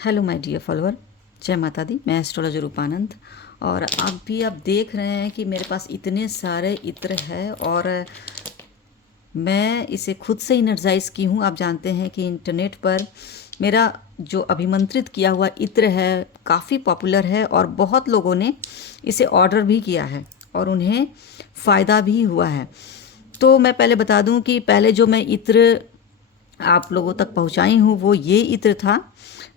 Hello my dear follower, जय माता दी। मैं एस्ट्रोलॉजर रूपानंद और आप देख रहे हैं कि मेरे पास इतने सारे इत्र है और मैं इसे खुद से इनर्जाइज़ की हूँ। आप जानते हैं कि इंटरनेट पर मेरा जो अभिमंत्रित किया हुआ इत्र है काफ़ी पॉपुलर है और बहुत लोगों ने इसे ऑर्डर भी किया है और उन्हें फ़ायदा भी हुआ है। तो मैं पहले बता दूं कि पहले जो मैं इत्र आप लोगों तक पहुंचाई हूँ वो ये इत्र था,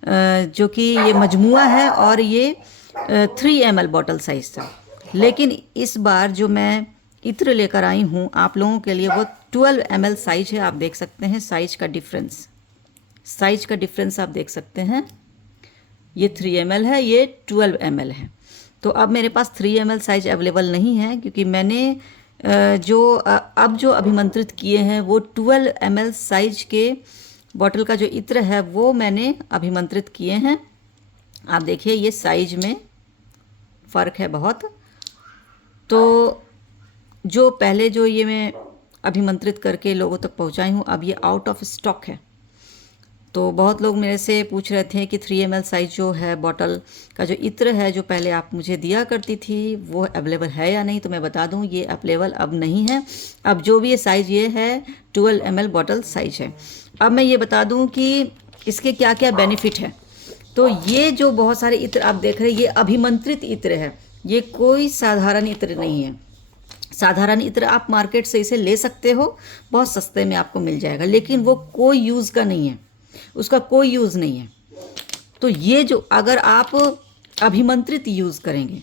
जो कि ये मजमुआ है और ये 3 ml बॉटल साइज़ था। लेकिन इस बार जो मैं इत्र लेकर आई हूँ आप लोगों के लिए वो 12 ml साइज है। आप देख सकते हैं साइज का डिफरेंस आप देख सकते हैं। ये 3 ml है, ये 12 ml है। तो अब मेरे पास 3 ml साइज अवेलेबल नहीं है क्योंकि मैंने अब जो अभिमंत्रित किए हैं वो 12 ml साइज के बॉटल का जो इत्र है वो मैंने अभिमंत्रित किए हैं। आप देखिए ये साइज में फ़र्क है बहुत। तो जो पहले जो ये मैं अभिमंत्रित करके लोगों तक पहुंचाई हूँ अब ये आउट ऑफ स्टॉक है। तो बहुत लोग मेरे से पूछ रहे थे कि 3 ml साइज जो है बॉटल का जो इत्र है जो पहले आप मुझे दिया करती थी वो अवेलेबल है या नहीं। तो मैं बता दूं ये अवेलेबल अब नहीं है। अब जो भी ये साइज़ ये है 12 ml बॉटल साइज है। अब मैं ये बता दूं कि इसके क्या क्या बेनिफिट है। तो ये जो बहुत सारे इत्र आप देख रहे हैं ये अभिमंत्रित इत्र है, ये कोई साधारण इत्र नहीं है। साधारण इत्र आप मार्केट से इसे ले सकते हो, बहुत सस्ते में आपको मिल जाएगा, लेकिन वो कोई यूज़ का नहीं है, उसका कोई यूज़ नहीं है। तो ये जो अगर आप अभिमंत्रित यूज़ करेंगे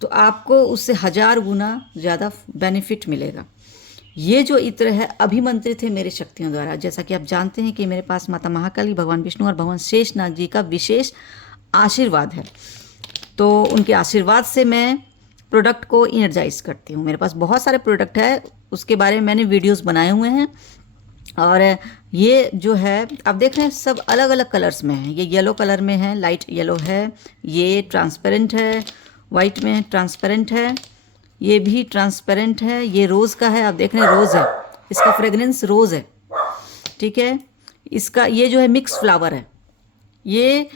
तो आपको उससे 1000 गुना ज़्यादा बेनिफिट मिलेगा। ये जो इत्र है अभिमंत्रित है मेरी शक्तियों द्वारा। जैसा कि आप जानते हैं कि मेरे पास माता महाकाली, भगवान विष्णु और भगवान शेषनाग जी का विशेष आशीर्वाद है। तो उनके आशीर्वाद से मैं प्रोडक्ट को इनर्जाइज करती हूँ। मेरे पास बहुत सारे प्रोडक्ट है, उसके बारे में मैंने वीडियोस बनाए हुए हैं। और ये जो है आप देख रहे हैं सब अलग अलग कलर्स में है। ये येलो कलर में है, लाइट येलो है, ये ट्रांसपेरेंट है, वाइट में ट्रांसपेरेंट है, ये भी ट्रांसपेरेंट है, ये रोज़ का है। आप देख रहे हैं रोज़ है, इसका फ्रेगनेंस रोज़ है, ठीक है। इसका ये जो है मिक्स फ्लावर है। ये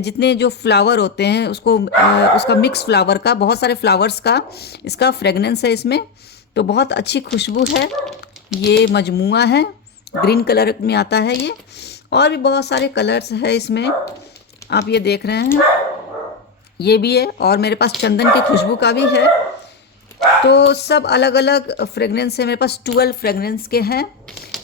जितने जो फ्लावर होते हैं उसको उसका मिक्स फ्लावर का, बहुत सारे फ्लावर्स का इसका फ्रेगनेंस है इसमें। तो बहुत अच्छी खुशबू है। ये मजमुआ है, ग्रीन कलर में आता है ये, और भी बहुत सारे कलर्स है इसमें आप ये देख रहे हैं, ये भी है। और मेरे पास चंदन की खुशबू का भी है। तो सब अलग अलग फ्रेगनेंस है। मेरे पास 12 फ्रेगनेंस के हैं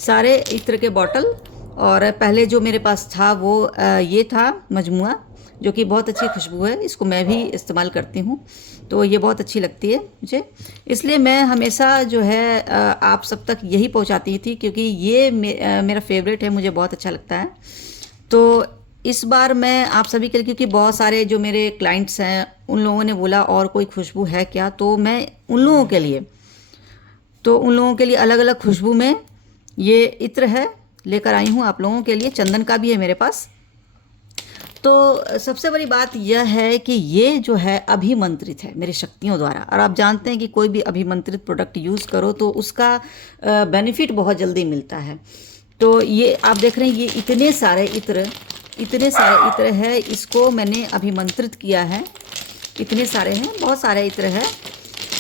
सारे इत्र के बॉटल। और पहले जो मेरे पास था वो ये था मजमुआ, जो कि बहुत अच्छी खुशबू है, इसको मैं भी इस्तेमाल करती हूँ। तो ये बहुत अच्छी लगती है मुझे, इसलिए मैं हमेशा जो है आप सब तक यही पहुँचाती थी क्योंकि ये मेरा फेवरेट है, मुझे बहुत अच्छा लगता है। तो इस बार मैं आप सभी के लिए, क्योंकि बहुत सारे जो मेरे क्लाइंट्स हैं उन लोगों ने बोला और कोई खुशबू है क्या, तो मैं उन लोगों के लिए अलग अलग खुशबू में ये इत्र है लेकर आई हूँ आप लोगों के लिए। चंदन का भी है मेरे पास। तो सबसे बड़ी बात यह है कि ये जो है अभिमंत्रित है मेरी शक्तियों द्वारा। और आप जानते हैं कि कोई भी अभिमंत्रित प्रोडक्ट यूज़ करो तो उसका बेनिफिट बहुत जल्दी मिलता है। तो ये आप देख रहे हैं ये इतने सारे इत्र है, इसको मैंने अभिमंत्रित किया है। इतने सारे हैं, बहुत सारे इत्र है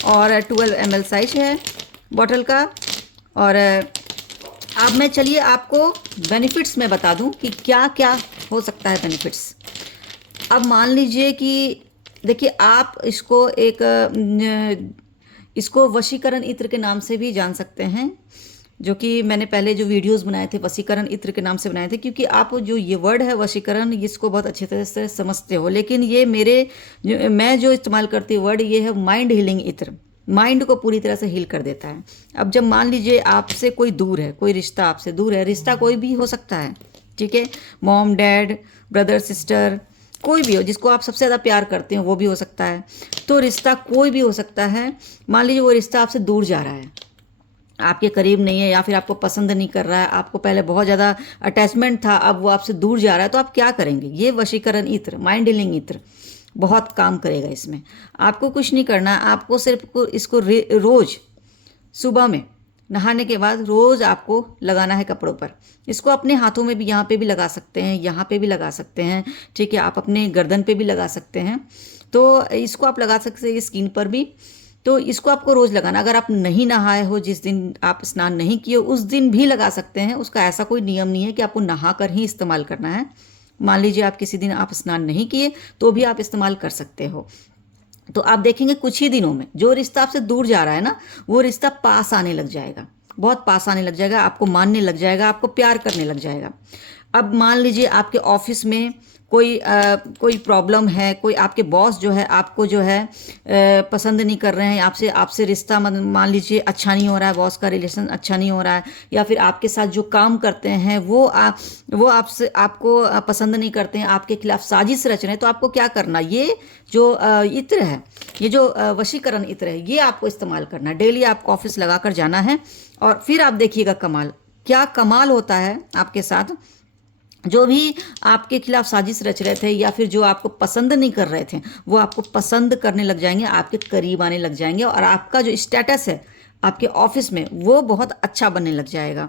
और 12 ml साइज है बॉटल का। और अब मैं चलिए आपको बेनिफिट्स में बता दूं कि क्या क्या हो सकता है बेनिफिट्स। अब मान लीजिए कि देखिए आप इसको वशीकरण इत्र के नाम से भी जान सकते हैं, जो कि मैंने पहले जो वीडियोस बनाए थे वशीकरण इत्र के नाम से बनाए थे, क्योंकि आप जो ये वर्ड है वशीकरण इसको बहुत अच्छी तरह से समझते हो। लेकिन ये मैं जो इस्तेमाल करती हूँ वर्ड ये है माइंड हीलिंग इत्र, माइंड को पूरी तरह से हील कर देता है। अब जब मान लीजिए आपसे कोई दूर है, कोई रिश्ता आपसे दूर है, रिश्ता कोई भी हो सकता है, ठीक है, मॉम डैड ब्रदर सिस्टर कोई भी हो जिसको आप सबसे ज़्यादा प्यार करते हो वो भी हो सकता है। तो रिश्ता कोई भी हो सकता है। मान लीजिए वो रिश्ता आपसे दूर जा रहा है, आपके करीब नहीं है, या फिर आपको पसंद नहीं कर रहा है, आपको पहले बहुत ज़्यादा अटैचमेंट था, अब वो आपसे दूर जा रहा है, तो आप क्या करेंगे। ये वशीकरण इत्र, माइंड हीलिंग इत्र बहुत काम करेगा इसमें। आपको कुछ नहीं करना, आपको सिर्फ इसको रोज़ सुबह में नहाने के बाद रोज़ आपको लगाना है कपड़ों पर। इसको अपने हाथों में भी, यहाँ पे भी लगा सकते हैं, यहाँ पे भी लगा सकते हैं, ठीक है। आप अपने गर्दन पे भी लगा सकते हैं। तो इसको आप लगा सकते हैं स्किन पर भी। तो इसको आपको रोज़ लगाना। अगर आप नहीं नहाए हो, जिस दिन आप स्नान नहीं किए उस दिन भी लगा सकते हैं। उसका ऐसा कोई नियम नहीं है कि आपको नहा कर ही इस्तेमाल करना है। मान लीजिए आप किसी दिन आप स्नान नहीं किए तो भी आप इस्तेमाल कर सकते हो। तो आप देखेंगे कुछ ही दिनों में जो रिश्ता आपसे दूर जा रहा है ना, वो रिश्ता पास आने लग जाएगा, बहुत पास आने लग जाएगा, आपको मानने लग जाएगा, आपको प्यार करने लग जाएगा। अब मान लीजिए आपके ऑफिस में कोई प्रॉब्लम है, कोई आपके बॉस जो है आपको जो है पसंद नहीं कर रहे हैं, आपसे आपसे रिश्ता मान लीजिए अच्छा नहीं हो रहा है, बॉस का रिलेशन अच्छा नहीं हो रहा है, या फिर आपके साथ जो काम करते हैं वो आपसे आपको पसंद नहीं करते हैं, आपके खिलाफ साजिश रच रहे हैं। तो आपको क्या करना, ये जो इत्र है, ये जो वशीकरण इत्र है, ये आपको इस्तेमाल करना है। डेली आपको ऑफिस लगा कर जाना है और फिर आप देखिएगा कमाल, क्या कमाल होता है आपके साथ। जो भी आपके खिलाफ साजिश रच रहे थे या फिर जो आपको पसंद नहीं कर रहे थे, वो आपको पसंद करने लग जाएंगे, आपके करीब आने लग जाएंगे, और आपका जो स्टेटस है आपके ऑफिस में वो बहुत अच्छा बनने लग जाएगा।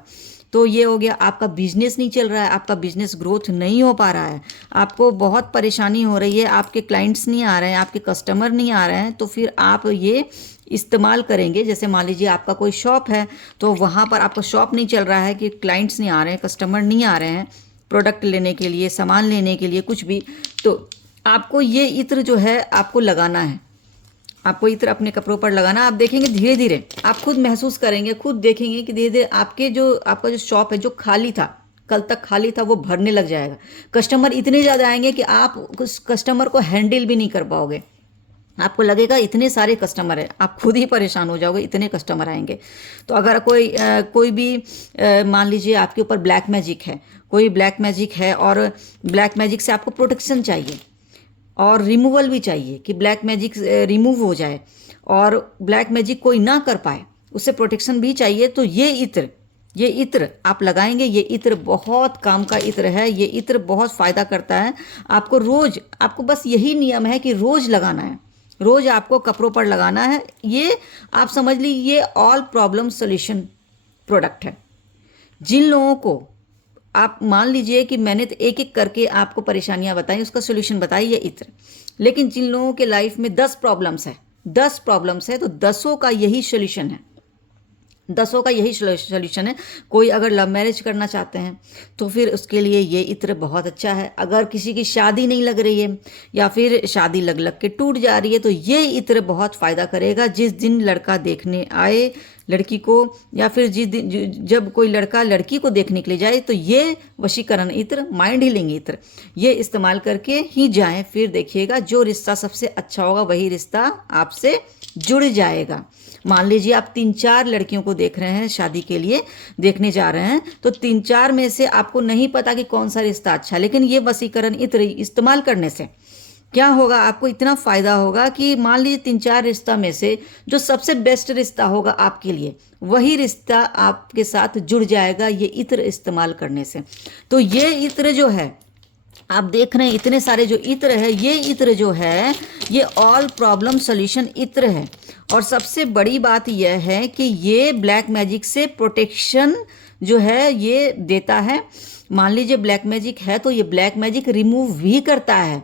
तो ये हो गया, आपका बिजनेस नहीं चल रहा है, आपका बिजनेस ग्रोथ नहीं हो पा रहा है, आपको बहुत परेशानी हो रही है, आपके क्लाइंट्स नहीं आ रहे हैं, आपके कस्टमर नहीं आ रहे हैं, तो फिर आप ये इस्तेमाल करेंगे। जैसे मान लीजिए आपका कोई शॉप है, तो वहाँ पर आपका शॉप नहीं चल रहा है कि क्लाइंट्स नहीं आ रहे हैं, कस्टमर नहीं आ रहे हैं प्रोडक्ट लेने के लिए, सामान लेने के लिए, कुछ भी, तो आपको ये इत्र जो है आपको लगाना है। आपको इत्र अपने कपड़ों पर लगाना। आप देखेंगे धीरे धीरे आप खुद महसूस करेंगे, खुद देखेंगे कि धीरे धीरे आपका जो शॉप है, जो खाली था, कल तक खाली था, वो भरने लग जाएगा। कस्टमर इतने ज़्यादा आएंगे कि आप उस कस्टमर को हैंडल भी नहीं कर पाओगे। आपको लगेगा इतने सारे कस्टमर है, आप खुद ही परेशान हो जाओगे, इतने कस्टमर आएंगे। तो अगर कोई भी मान लीजिए आपके ऊपर ब्लैक मैजिक है, कोई ब्लैक मैजिक है और ब्लैक मैजिक से आपको प्रोटेक्शन चाहिए और रिमूवल भी चाहिए कि ब्लैक मैजिक रिमूव हो जाए और ब्लैक मैजिक कोई ना कर पाए, उससे प्रोटेक्शन भी चाहिए। तो ये इत्र आप लगाएंगे। ये इत्र बहुत काम का इत्र है, ये इत्र बहुत फ़ायदा करता है। आपको बस यही नियम है कि रोज़ लगाना है, रोज़ आपको कपड़ों पर लगाना है। ये आप समझ लीजिए ये ऑल प्रॉब्लम सॉल्यूशन प्रोडक्ट है। जिन लोगों को, आप मान लीजिए कि मैंने तो एक एक करके आपको परेशानियां बताई, उसका सोल्यूशन बताई ये इत्र, लेकिन जिन लोगों के लाइफ में 10 प्रॉब्लम्स है तो 10 का यही सोल्यूशन है, 10 का यही सोल्यूशन है। कोई अगर लव मैरिज करना चाहते हैं तो फिर उसके लिए ये इत्र बहुत अच्छा है। अगर किसी की शादी नहीं लग रही है या फिर शादी लग लग के टूट जा रही है तो ये इत्र बहुत फ़ायदा करेगा। जिस दिन लड़का देखने आए लड़की को, या फिर जिस दिन जब कोई लड़का लड़की को देखने के लिए जाए, तो ये वशीकरण इत्र, माइंड हीलिंग इत्र, ये इस्तेमाल करके ही जाएं। फिर देखिएगा जो रिश्ता सबसे अच्छा होगा वही रिश्ता आपसे जुड़ जाएगा। मान लीजिए आप 3-4 लड़कियों को देख रहे हैं, शादी के लिए देखने जा रहे हैं, तो 3-4 में से आपको नहीं पता कि कौन सा रिश्ता अच्छा है, लेकिन ये वशीकरण इत्र इस्तेमाल करने से क्या होगा, आपको इतना फ़ायदा होगा कि मान लीजिए 3-4 रिश्ता में से जो सबसे बेस्ट रिश्ता होगा आपके लिए, वही रिश्ता आपके साथ जुड़ जाएगा ये इत्र इस्तेमाल करने से। तो ये इत्र जो है आप देख रहे हैं, इतने सारे जो इत्र है, ये इत्र जो है ये ऑल प्रॉब्लम सॉल्यूशन इत्र है। और सबसे बड़ी बात यह है कि ये ब्लैक मैजिक से प्रोटेक्शन जो है ये देता है। मान लीजिए ब्लैक मैजिक है तो ये ब्लैक मैजिक रिमूव भी करता है,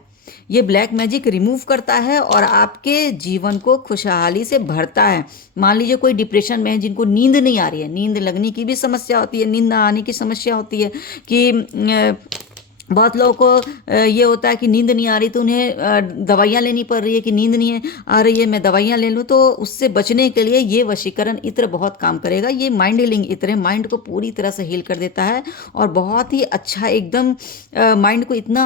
ये ब्लैक मैजिक रिमूव करता है और आपके जीवन को खुशहाली से भरता है। मान लीजिए कोई डिप्रेशन में है, जिनको नींद नहीं आ रही है, नींद लगने की भी समस्या होती है, नींद ना आने की समस्या होती है कि बहुत लोगों को ये होता है कि नींद नहीं आ रही तो उन्हें दवाइयाँ लेनी पड़ रही है कि नींद नहीं आ रही है, मैं दवाइयाँ ले लूँ। तो उससे बचने के लिए ये वशीकरण इत्र बहुत काम करेगा। ये माइंड हीलिंग इत्र है, माइंड को पूरी तरह से हील कर देता है और बहुत ही अच्छा एकदम माइंड को इतना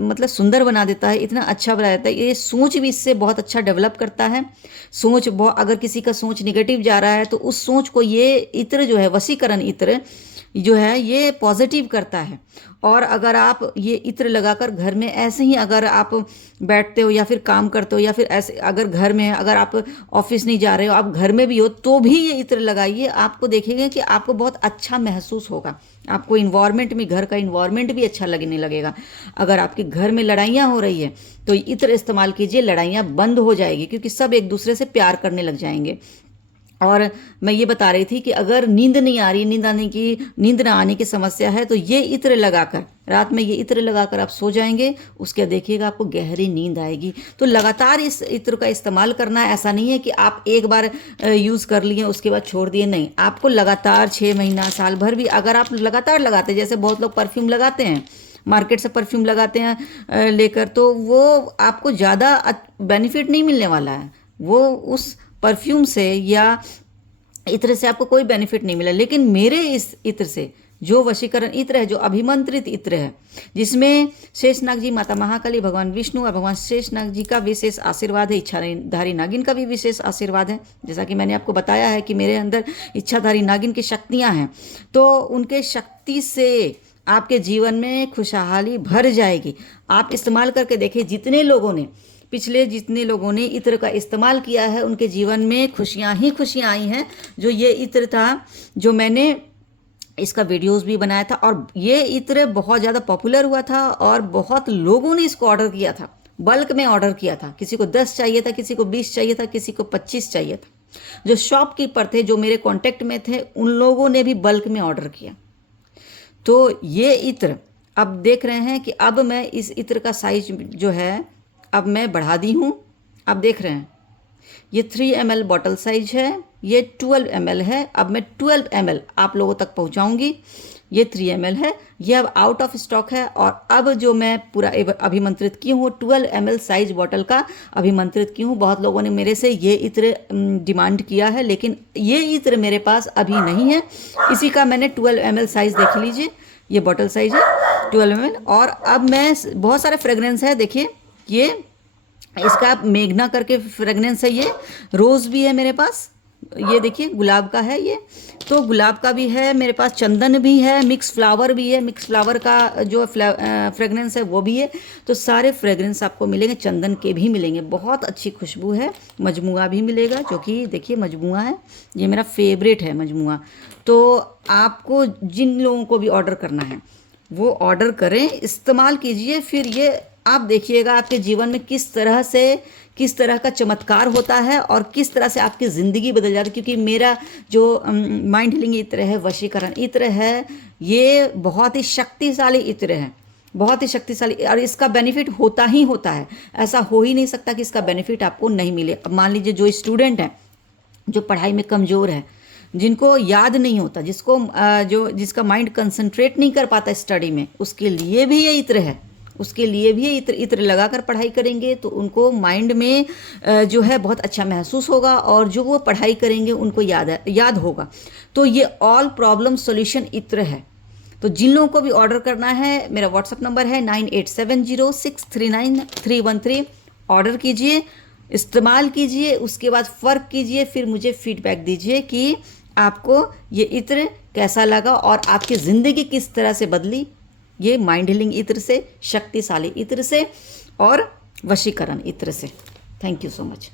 मतलब सुंदर बना देता है, इतना अच्छा बना देता है। ये सोच भी इससे बहुत अच्छा डेवलप करता है। सोच अगर किसी का सोच निगेटिव जा रहा है तो उस सोच को ये इत्र जो है, वशीकरण इत्र जो है, ये पॉजिटिव करता है। और अगर आप ये इत्र लगाकर घर में ऐसे ही अगर आप बैठते हो या फिर काम करते हो या फिर ऐसे अगर घर में, अगर आप ऑफिस नहीं जा रहे हो, आप घर में भी हो, तो भी ये इत्र लगाइए। आपको देखेंगे कि आपको बहुत अच्छा महसूस होगा, आपको इन्वायरमेंट में, घर का इन्वायरमेंट भी अच्छा लगने लगेगा। अगर आपके घर में लड़ाइयाँ हो रही है तो इत्र इस्तेमाल कीजिए, लड़ाइयाँ बंद हो जाएगी क्योंकि सब एक दूसरे से प्यार करने लग जाएंगे। और मैं ये बता रही थी कि अगर नींद नहीं आ रही, नींद ना आने की समस्या है, तो ये इत्र लगाकर रात में ये इत्र लगाकर आप सो जाएंगे, उसके देखिएगा आपको गहरी नींद आएगी। तो लगातार इस इत्र का इस्तेमाल करना है, ऐसा नहीं है कि आप एक बार यूज़ कर लिए उसके बाद छोड़ दिए, नहीं, आपको लगातार 6 महीना साल भर भी अगर आप लगातार लगाते, जैसे बहुत लोग परफ्यूम लगाते हैं, मार्केट से परफ्यूम लगाते हैं लेकर, तो वो आपको ज़्यादा बेनिफिट नहीं मिलने वाला है, वो उस परफ्यूम से या इत्र से आपको कोई बेनिफिट नहीं मिला। लेकिन मेरे इस इत्र से जो वशीकरण इत्र है, जो अभिमंत्रित इत्र है, जिसमें शेषनाग जी, माता महाकाली, भगवान विष्णु और भगवान शेषनाग जी का विशेष आशीर्वाद है, इच्छाधारी नागिन का भी विशेष आशीर्वाद है। जैसा कि मैंने आपको बताया है कि मेरे अंदर इच्छाधारी नागिन की शक्तियाँ हैं, तो उनके शक्ति से आपके जीवन में खुशहाली भर जाएगी। आप इस्तेमाल करके देखिए, जितने लोगों ने इत्र का इस्तेमाल किया है, उनके जीवन में खुशियाँ ही खुशियाँ आई हैं। जो ये इत्र था, जो मैंने इसका वीडियोस भी बनाया था, और ये इत्र बहुत ज़्यादा पॉपुलर हुआ था और बहुत लोगों ने इसको ऑर्डर किया था, बल्क में ऑर्डर किया था। किसी को 10 चाहिए था, किसी को 20 चाहिए था, किसी को 25 चाहिए था। जो शॉपकीपर थे, जो मेरे कॉन्टेक्ट में थे, उन लोगों ने भी बल्क में ऑर्डर किया। तो ये इत्र अब देख रहे हैं कि अब मैं इस इत्र का साइज जो है अब मैं बढ़ा दी हूँ। अब देख रहे हैं ये 3 ml बॉटल साइज है, ये 12 ml है। अब मैं 12 ml आप लोगों तक पहुँचाऊँगी। ये 3 ml है, ये अब आउट ऑफ स्टॉक है। और अब जो मैं पूरा अभिमंत्रित की हूँ, 12 ml साइज बॉटल का अभिमंत्रित की हूँ। बहुत लोगों ने मेरे से ये इत्र डिमांड किया है, लेकिन ये इत्र मेरे पास अभी नहीं है। इसी का मैंने 12 ml साइज़ देख लीजिए, ये बॉटल साइज है 12 ml। और अब मैं बहुत सारे फ्रेगरेंस है, देखिए ये इसका मेघना करके फ्रेगनेंस है, ये रोज़ भी है मेरे पास, ये देखिए गुलाब का है ये, तो गुलाब का भी है मेरे पास, चंदन भी है, मिक्स फ्लावर भी है, मिक्स फ्लावर का जो फ्रेगनेंस है वो भी है। तो सारे फ्रेगरेंस आपको मिलेंगे, चंदन के भी मिलेंगे, बहुत अच्छी खुशबू है। मजमुआ भी मिलेगा, जो कि देखिए मजमुआ है, ये मेरा फेवरेट है मजमुआ। तो आपको जिन लोगों को भी ऑर्डर करना है वो ऑर्डर करें, इस्तेमाल कीजिए, फिर ये आप देखिएगा आपके जीवन में किस तरह का चमत्कार होता है और किस तरह से आपकी ज़िंदगी बदल जाती है। क्योंकि मेरा जो माइंड हीलिंग इत्र है, वशीकरण इत्र है, ये बहुत ही शक्तिशाली इत्र है, बहुत ही शक्तिशाली, और इसका बेनिफिट होता ही होता है। ऐसा हो ही नहीं सकता कि इसका बेनिफिट आपको नहीं मिले। अब मान लीजिए जो स्टूडेंट है, जो पढ़ाई में कमज़ोर है, जिनको याद नहीं होता, जिसका माइंड कंसंट्रेट नहीं कर पाता स्टडी में, उसके लिए भी ये इत्र है। उसके लिए भी इत्र लगाकर पढ़ाई करेंगे तो उनको माइंड में जो है बहुत अच्छा महसूस होगा, और जो वो पढ़ाई करेंगे उनको याद होगा। तो ये ऑल प्रॉब्लम सॉल्यूशन इत्र है। तो जिन लोगों को भी ऑर्डर करना है, मेरा व्हाट्सअप नंबर है 9870639313। ऑर्डर कीजिए, इस्तेमाल कीजिए, उसके बाद फ़र्क कीजिए, फिर मुझे फीडबैक दीजिए कि आपको ये इत्र कैसा लगा और आपकी ज़िंदगी किस तरह से बदली, ये माइंड हीलिंग इत्र से, शक्तिशाली इत्र से और वशीकरण इत्र से। Thank you so much.